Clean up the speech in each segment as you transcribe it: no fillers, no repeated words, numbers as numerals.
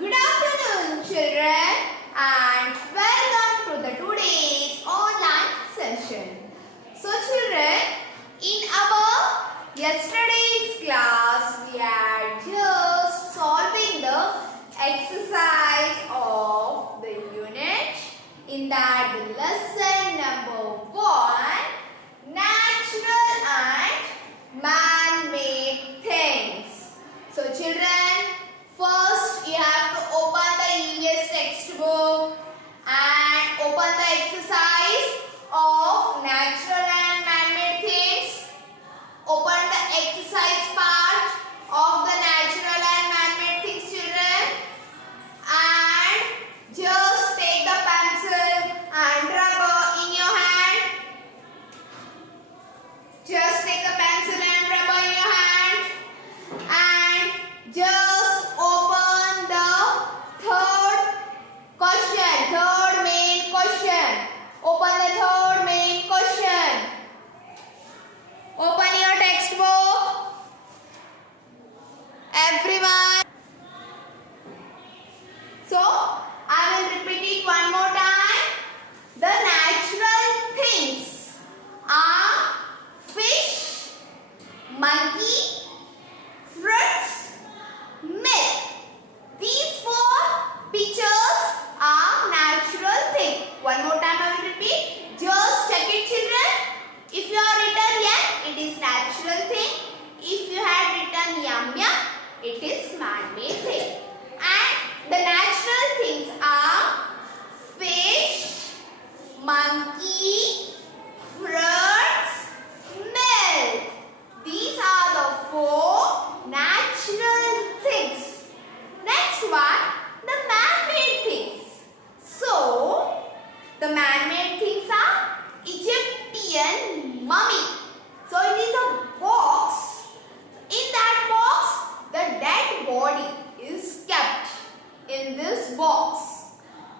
Good afternoon, children, and welcome to the today's online session. So, children, in our yesterday's class, we are just solving the exercise of the unit. In that, the lesson number 1, natural and man-made things. So, children, first, you have to open the Evs textbook and open the exercise of natural and man-made things. Open the exercise part of the natural and man-made things, children. And just take the pencil and rubber in your hand. Just take the pencil and rubber in your hand. And just open the third main question. Open the third main question. Open your textbook. Everyone. So, I will repeat it one more time. The natural things are fish, monkey, fruits, milk. These 4 pictures are natural things. One more time I will repeat. Just check it, children. If you have written yum, it is natural thing. If you have written yum yum, it is man-made thing. And the natural things are fish, monkey, fruits, milk. These are the 4 natural things. Next one, the man-made things. So, the man-made things are Egyptian mummy. So, it is a box. In that box, the dead body is kept in this box.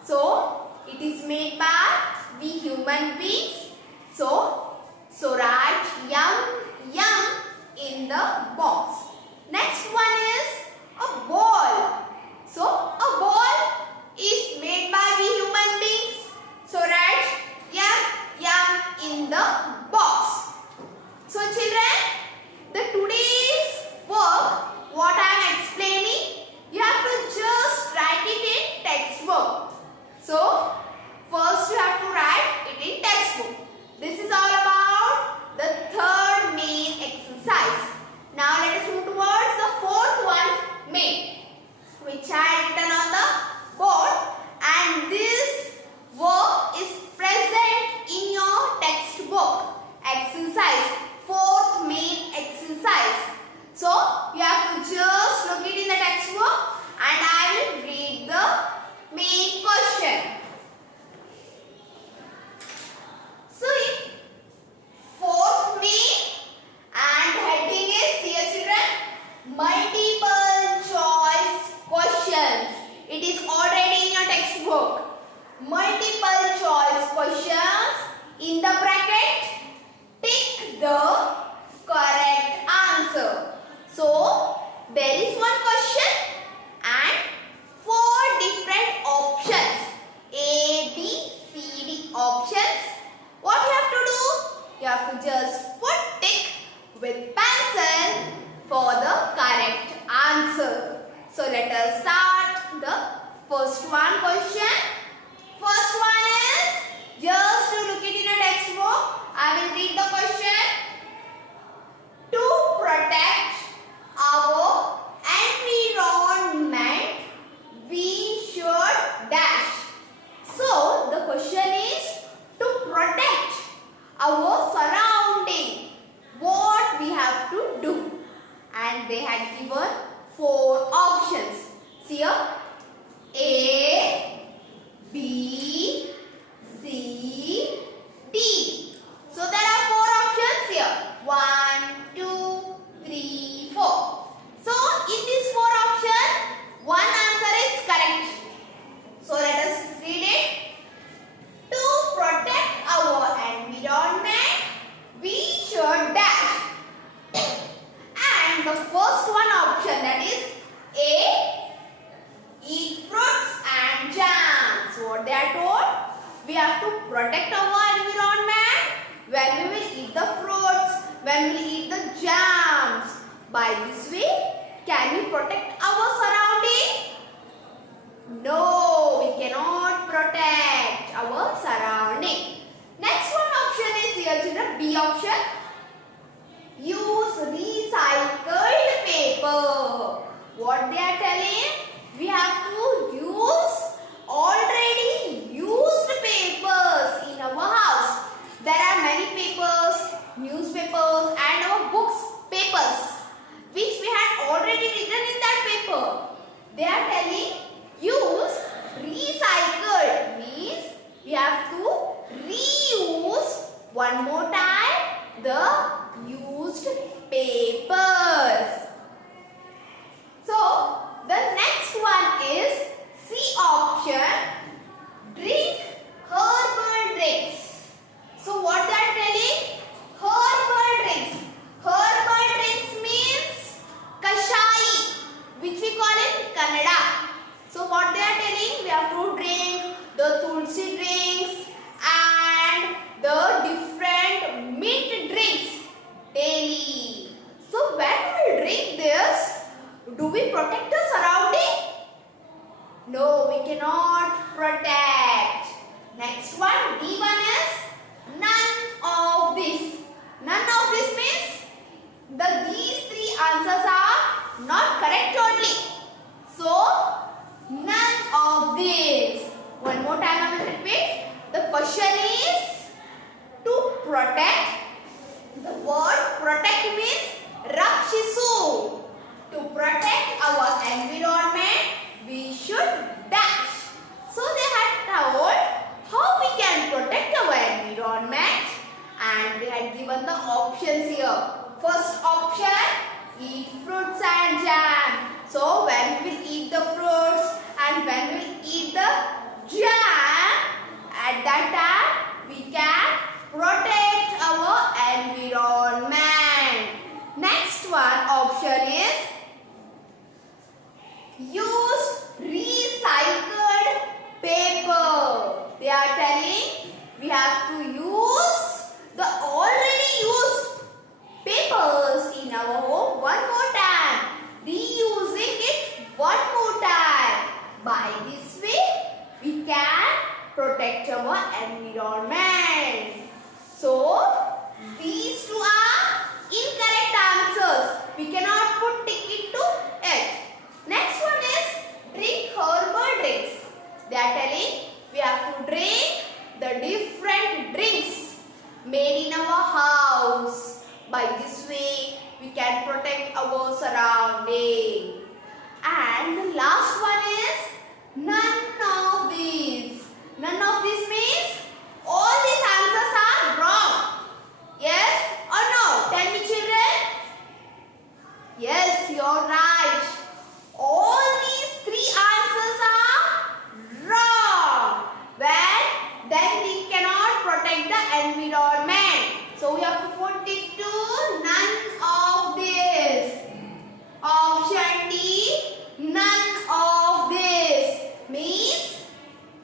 So, it is made by we human beings. So write yum yum in the box. Next one is a ball. So, a ball is made by we human beings. So, write yum yum in the box. So, children, the today's work, what I am explaining, you have to just write it in textbook. So, first you have to write it in textbook. This is all about the third main exercise. Now let us move towards the fourth one, main, which I have written on the board, and this work is present in your textbook. Exercise, fourth main exercise. So you have to just look it in the textbook and I will read the main question. So, fourth main and heading is, dear children, multiple choice questions. It is already in your textbook. Multiple choice questions. In the bracket, tick the correct answer. So, there is one question and 4 different options. A, B, C, D options. What you have to do? You have to just put tick with pencil for the correct answer. So let us start the first one question. First one is, just to look it in a textbook, I will read the question. To protect our environment, we should dash. So the question is, to protect our surrounding, what we have to do? And they had given 4 options. See here, A, B, C, D. So there are 4 options here. 1, 2, 3, 4. So in these 4 options, one answer is correct. So let us read it. To protect our environment, we should dash. And the first one option, that is A, eat we have to protect our environment when we will eat the fruits, when we will eat the jams. By this way, can we protect our surrounding? No, we cannot protect our surrounding. Next one option is here, children, B option. Use recycled paper. What they are telling? We have to use already used papers in our house. There are many papers, newspapers and our books papers which we had already written in that paper. They are telling use recycled means we have to reuse one more time the used papers. So the next one is C option, drink herbal drinks. So what they are telling? Herbal drinks. Herbal drinks means kashai, which we call in Kannada. So what they are telling? We have to drink the tulsi drinks and the different mint drinks daily. So when we drink this, do we protect the surrounding? No, we cannot protect. Next one, D1 is none of this. None of this means these three answers are not correct only. So, none of this. One more time I will repeat. The question is to protect. The word protect means rakshisu. To protect our environment, we should dash. So they had told how we can protect our environment and they had given the options here. First option, eat fruits and jam. So when we will eat the fruits and when we will eat the jam, at that time we can protect our environment. Next one option is use recycled paper. They are telling we have to use the already used papers in our home one more time. Reusing it one more time. By this way, we can protect our environment. So, these two are incorrect answers. We cannot put ticket to it. Next one is drink herbal drinks. They are telling we have to drink the different drinks made in our house. By this way, we can protect our surrounding. And the last one is none of these. None of these means all these answers are wrong. Yes or no? Tell me, children. Yes, you're right. All these three answers are wrong. Well, then we cannot protect the environment. So we have to put it to none of this. Option D, none of this means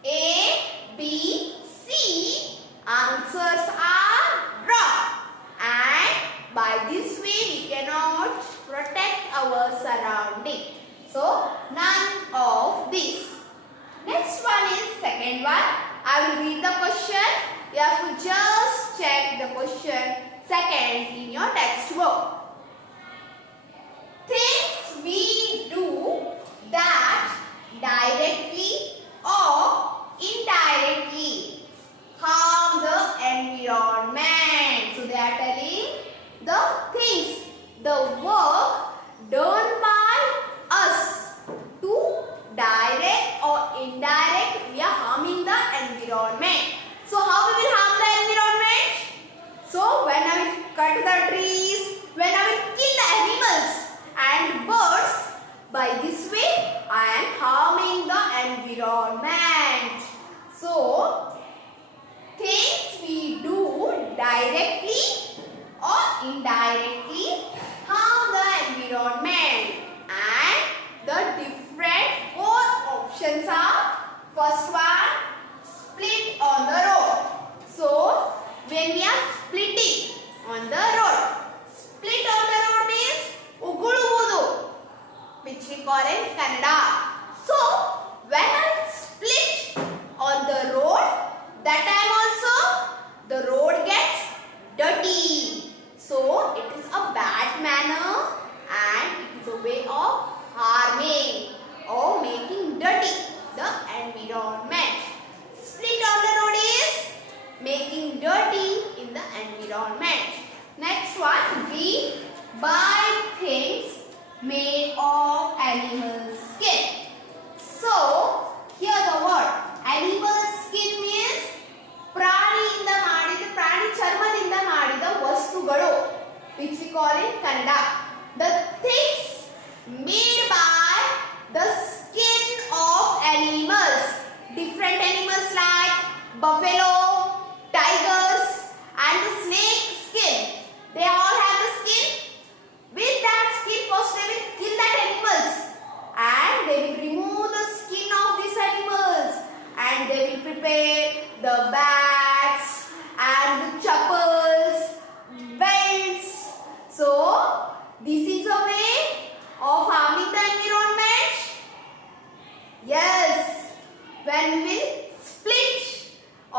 A, B, C answers are wrong. And by this way we cannot protect our surrounding. So none of this. Next one is second one. I will read the question. You have to just check the question second in your textbook. Things we do that directly or indirectly harm the environment. So they are telling the things, the work done by us to direct or indirect, we are harming the environment. So how we will harm the environment? So when I will cut the trees, when I will kill the animals and birds, by this way I am harming the environment. So things we do directly or indirectly harm the made of animal skin. So, here the word animal skin means ಪ್ರಾಣಿಯಿಂದ ಮಾಡಿದ ಪ್ರಾಣಿ ಚರ್ಮದಿಂದ ಮಾಡಿದ ವಸ್ತುಗಳು, which we call in Kannada the things made by the skin of animals. Different animals like buffalo, tigers and the snake skin. They all have the skin. With that skin, first they will kill that animals and they will remove the skin of these animals and they will prepare the bats and the chappals, belts. So this is a way of harming the environment. Yes, when we split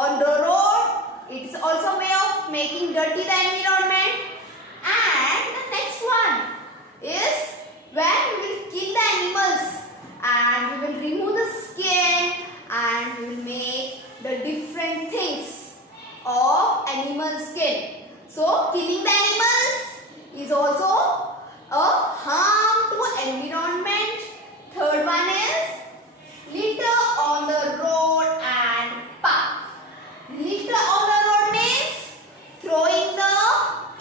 on the road, it is also a way of making dirty the environment. And the next one is when we will kill the animals and we will remove the skin and we will make the different things of animal skin. So killing the animals is also a harm to environment. Third one is litter on the road and park. Litter on the road means throwing the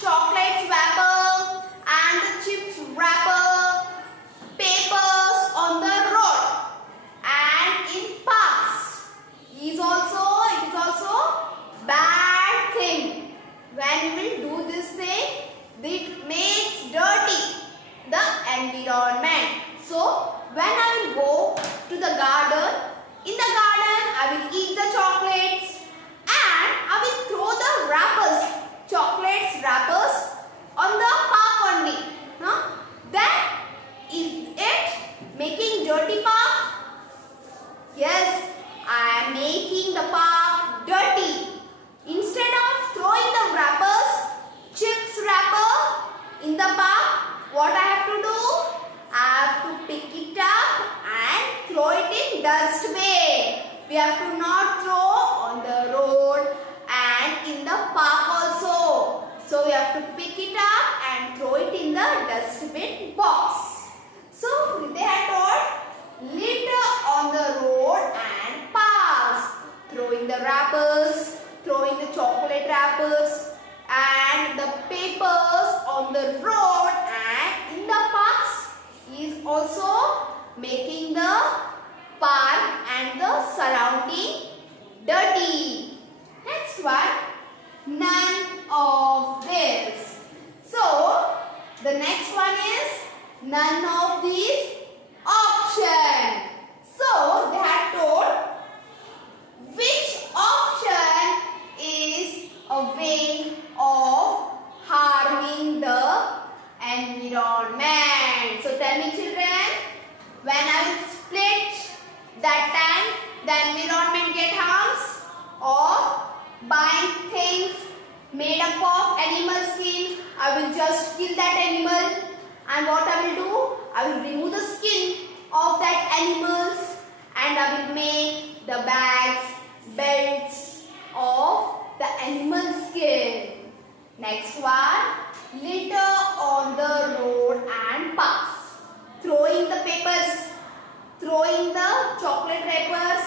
chocolates wrapper and the chips wrapper, papers on the road and in parks. It is also bad thing. When we do this thing, it makes dirty the environment. So when I will go to the garden, in the garden I will eat the chocolates and I will throw the wrappers, chocolates wrappers on the park only. That is it making dirty park? Yes, I am making the park dirty. Instead of throwing the wrappers, chips wrapper in the park, what I have to do? I have to pick it up and throw it in dustbin. We have to not throw on the road and in the park also. So we have to pick it up and throw it in the dustbin box. So they had told litter on the road and parks. Throwing the wrappers, throwing the chocolate wrappers and the papers on the road and in the parks is also making the park and the surrounding dirty. Next one, none of this. So the next one is none of these option. So they had told which option is a way of harming the environment. So tell me children, when I will split, that time the environment get harms, or buying things made up of animal skin, I will just kill that animal and what I will do? I will remove the skin of that animals and I will make the bags, belts of the animal skin. Next one, litter on the road and parks. Throwing the papers, throwing the chocolate wrappers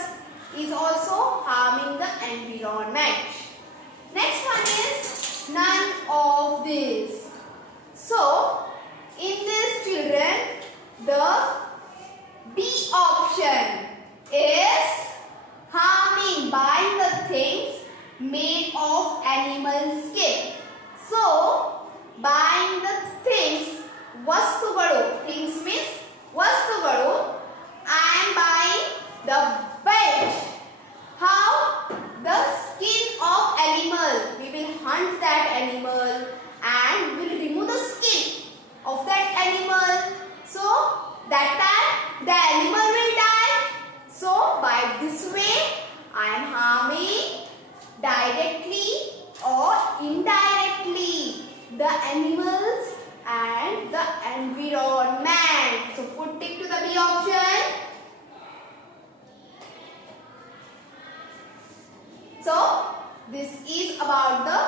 is also harming the environment. Next one is none of this. So in this children, the B option is harming, buying the things made of animal skin. So buying the things, vastugalu, things means vastugalu. I am buying the belt. How? The skin of animal. We will hunt that animal and we will remove the skin of that animal. So that time the animal will die. So by this way I am harming directly or indirectly the animals and the environment. So put tick to the B option. So this is about the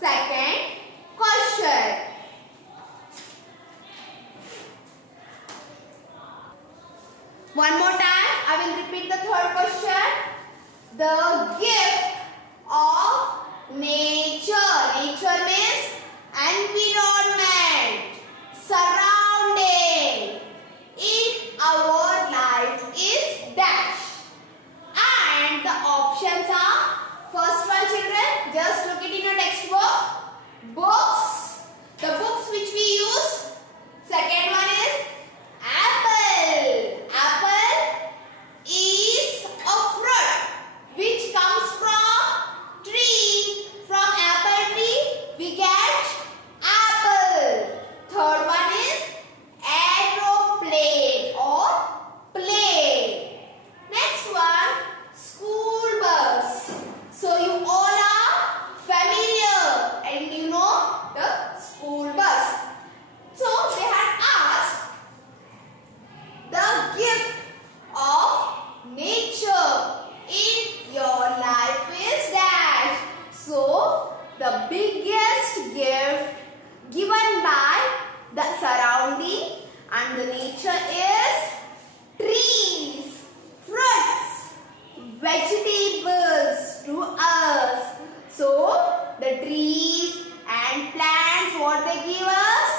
second question. One more time, I will repeat the third question. The gift of nature. Nature means environment, surrounding in our life is dash. And the options are, first one children, just look it in your textbook. Books, the books which we use. Second one is apple. Apple is a fruit which comes from tree. From apple tree we get apple. Third one is aeroplane or plane. Next one, school bus. So you all are familiar and you know the school bus. So they had asked the gift of nature in your life is dash. So the biggest gift given by the surrounding and the nature is trees, fruits, vegetables to us. So the trees and plants, what they give us?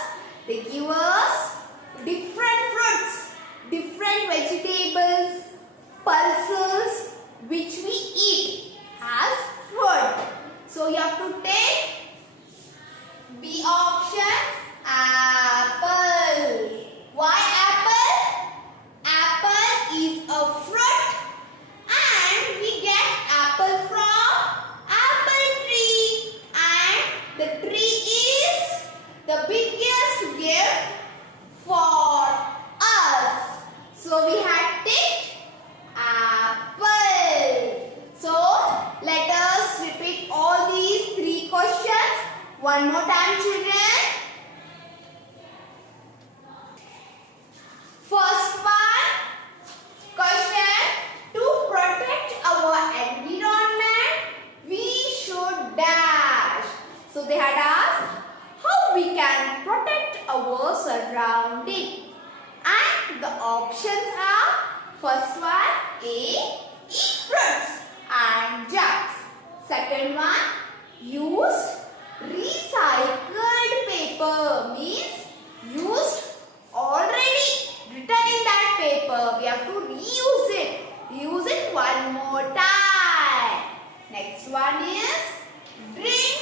They give us different fruits, different vegetables, pulses which we eat as food. So you have to take B option, apple. Why apple? Apple is a fruit and we get apple from apple tree, and the tree is the biggest gift for us. So we had ticked apple. So let us repeat all these three questions one more time children. First one, question, to protect our environment, we should dash. So they had asked how we can protect our surrounding. And the options are, first one, A, eat fruits and jugs. Second one, use recycled paper, means used already written in that paper. We have to reuse it. Use it one more time. Next one is drink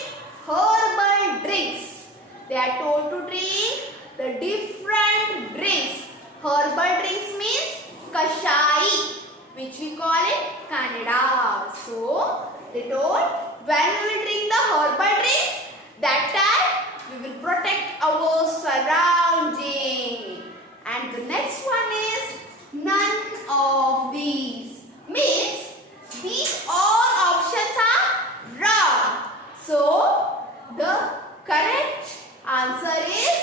herbal drinks. They are told to drink the different drinks. Herbal drinks means kashai, which we call it Kannada. So they told when we will drink the herbal drinks, that time we will protect our surrounding. And the next one is none of these, means these all options are wrong. So the correct answer is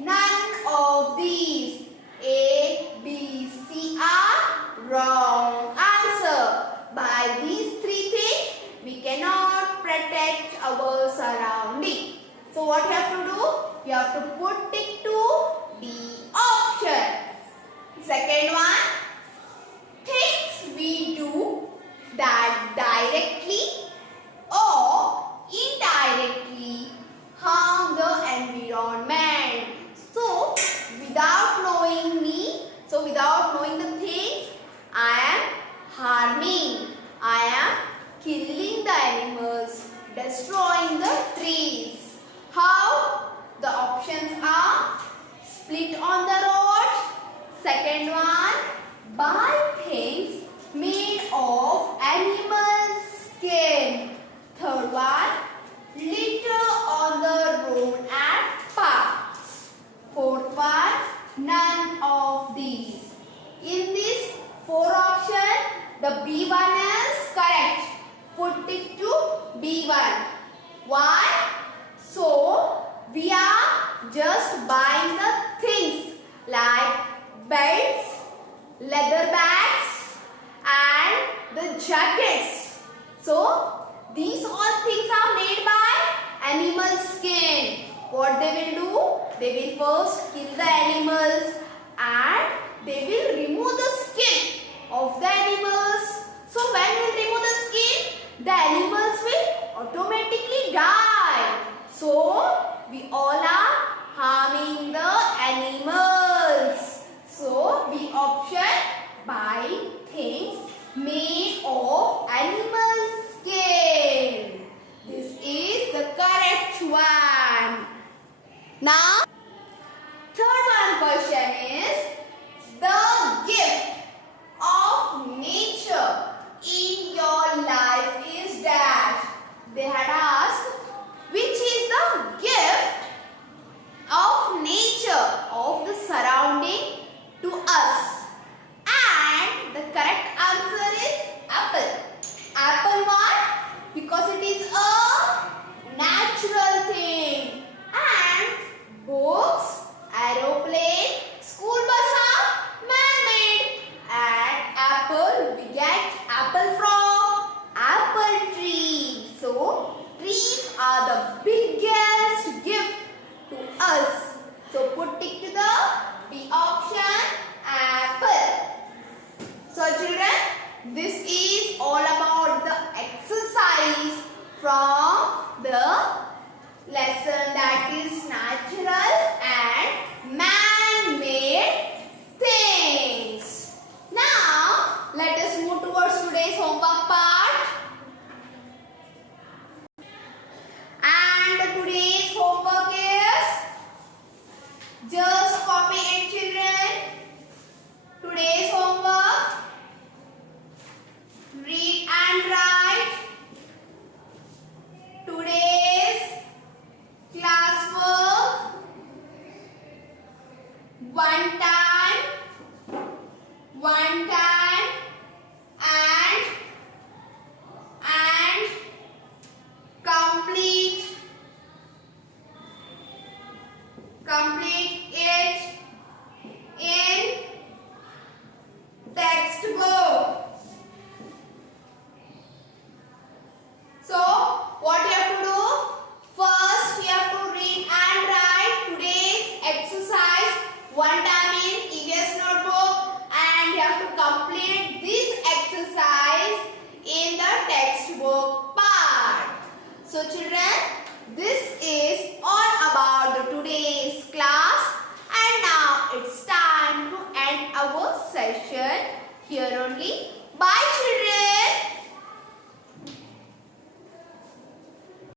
none of these. A, B, C are wrong answer. By these three things we cannot protect our surrounding. So what you have to do? You have to put tick to D option. Second one, things we do that directly or indirectly harm the environment. So without knowing without knowing the things, I am harming, I am killing the animals, destroying the trees. How? The options are split on the road. Second one, buy things made of animal skin. Third one, litter on the road and parks. Fourth one, none of these. In this four options, the B1 is correct. Put it to B1. Why? So, we are just buying the things like belts, leather bags and the jackets. So, these all things are made by animal skin. What they will do? They will first kill the animals and they will remove the skin one time, and complete it in textbook. So what you have to do? First you have to read and write today's exercise one time in Evs notebook, and you have to complete this exercise in the textbook part. So children, this is all about the today's class, and now it's time to end our session here only. Bye children.